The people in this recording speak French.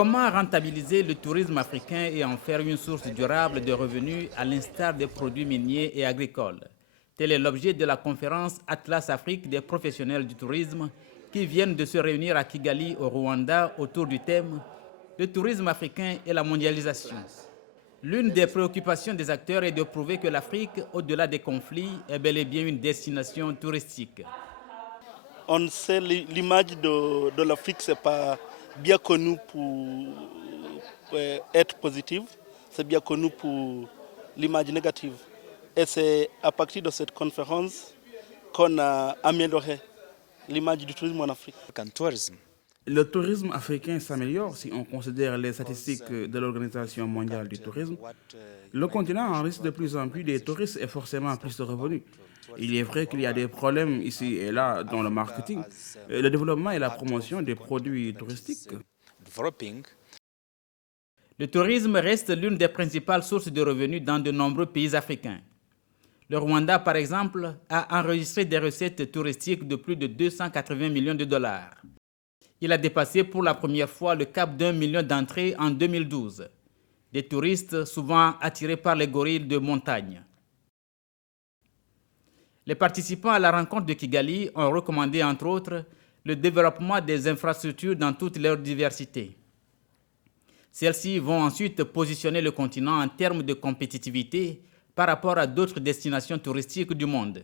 Comment rentabiliser le tourisme africain et en faire une source durable de revenus à l'instar des produits miniers et agricoles? Tel est l'objet de la conférence Atlas Afrique des professionnels du tourisme qui viennent de se réunir à Kigali au Rwanda autour du thème Le tourisme africain et la mondialisation. L'une des préoccupations des acteurs est de prouver que l'Afrique, au-delà des conflits, est bel et bien une destination touristique. On sait l'image de l'Afrique, c'est pas bien connu pour être positive, c'est bien connu pour l'image négative. Et c'est à partir de cette conférence qu'on a amélioré l'image du tourisme en Afrique. Le tourisme africain s'améliore si on considère les statistiques de l'Organisation mondiale du tourisme. Le continent enregistre de plus en plus des touristes et forcément plus de revenus. Il est vrai qu'il y a des problèmes ici et là dans le marketing, le développement et la promotion des produits touristiques. Le tourisme reste l'une des principales sources de revenus dans de nombreux pays africains. Le Rwanda, par exemple, a enregistré des recettes touristiques de plus de 280 millions de dollars. Il a dépassé pour la première fois le cap d'1 million d'entrées en 2012. Des touristes souvent attirés par les gorilles de montagne. Les participants à la rencontre de Kigali ont recommandé, entre autres, le développement des infrastructures dans toute leur diversité. Celles-ci vont ensuite positionner le continent en termes de compétitivité par rapport à d'autres destinations touristiques du monde.